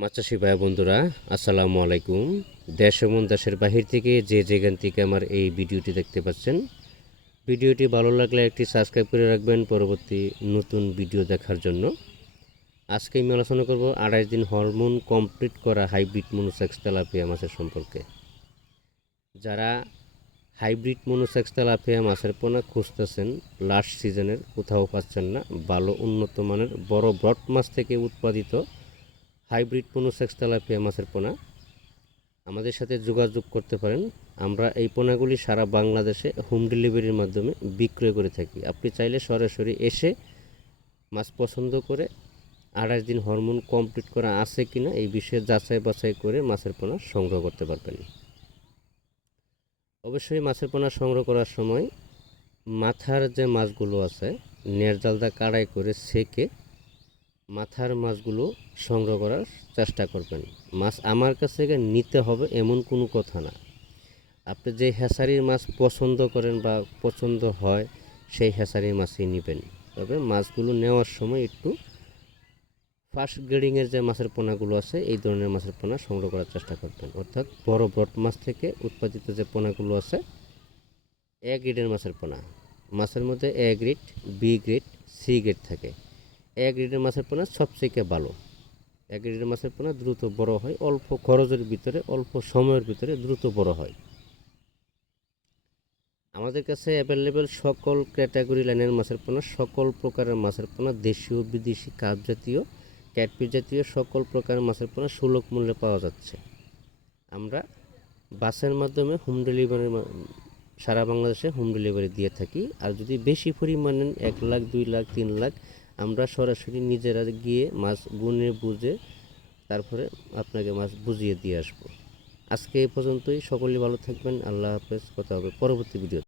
মাছ চাষি ভাই বন্ধুরা, আসসালামু আলাইকুম। দেশ এবং দেশের বাহির থেকে যে যেখান থেকে আমার এই ভিডিওটি দেখতে পাচ্ছেন, ভিডিওটি ভালো লাগলে একটি সাবস্ক্রাইব করে রাখবেন পরবর্তী নতুন ভিডিও দেখার জন্য। আজকে আমি আলোচনা করব 28 দিন হরমোন কমপ্লিট করা হাইব্রিড মনোসেক্স তেলাপিয়া মাছের সম্পর্কে। যারা হাইব্রিড মনোসেক্স তেলাপিয়া মাছের পোনা খুঁজতেছেন, লাস্ট সিজনের কোথাও পাচ্ছেন না, ভালো উন্নত মানের বড় ব্রড মাছ থেকে উৎপাদিত হাইব্রিড মনোসেক্স তেলাপিয়া মাছের পোনা আমাদের সাথে যোগাযোগ করতে পারেন। আমরা এই পোনাগুলি সারা বাংলাদেশে হোম ডেলিভারির মাধ্যমে বিক্রয় করে থাকি। আপনি চাইলে সরাসরি এসে মাছ পছন্দ করে 28 দিন হরমোন কমপ্লিট করা আছে কিনা এই বিষয়ে যাচাই বাছাই করে মাছের পোনা সংগ্রহ করতে পারবেন। অবশ্যই মাছের পোনা সংগ্রহ করার সময় মাথার যে মাছগুলো আছে নেড়জালদা কাড়াই করে সেকে মাথার মাছগুলো সংগ্রহ করার চেষ্টা করবেন। মাছ আমার কাছ থেকে নিতে হবে এমন কোনো কথা না। আপনি যে হ্যাচারির মাছ পছন্দ করেন বা পছন্দ হয় সেই হ্যাচারির মাছই নেবেন। তবে মাছগুলো নেওয়ার সময় একটু ফার্স্ট গ্রেডিংয়ের যে মাছের পোনাগুলো আছে এই ধরনের মাছের পোনা সংগ্রহ করার চেষ্টা করবেন। অর্থাৎ বড় ব্রড মাছ থেকে উৎপাদিত যে পোনাগুলো আছে এ গ্রেডের মাছের পোনা। মাছের মধ্যে A grade, B grade, C grade থাকে। এ গ্রেডের মাছের পোনা সবচেয়ে ভালো। এ গ্রেডের মাছের পোনা দ্রুত বড় হয়, অল্প খরচের ভিতরে অল্প সময়ের ভিতরে দ্রুত বড় হয়। আমাদের কাছে অ্যাভেলেবেল সকল ক্যাটাগরি লাইনের মাছের পোনা, সকল প্রকারের মাছের পোনা, দেশীয় বিদেশি কাপ জাতীয় ক্যাটফিশ জাতীয় সকল প্রকারের মাছের পোনা সুলভ মূল্যে পাওয়া যাচ্ছে। আমরা বাসের মাধ্যমে হোম ডেলিভারি সারা বাংলাদেশে হোম ডেলিভারি দিয়ে থাকি। আর যদি বেশি পরিমাণে 1 লাখ 2 লাখ 3 লাখ আমরা সরাসরি নিজেরা গিয়ে মাছ গুনে বুঝে তারপরে আপনাকে মাছ বুঝিয়ে দিয়ে আসবো। আজকে এই পর্যন্তই। সকলেই ভালো থাকবেন। আল্লাহ হাফেজ। কথা হবে পরবর্তী ভিডিও।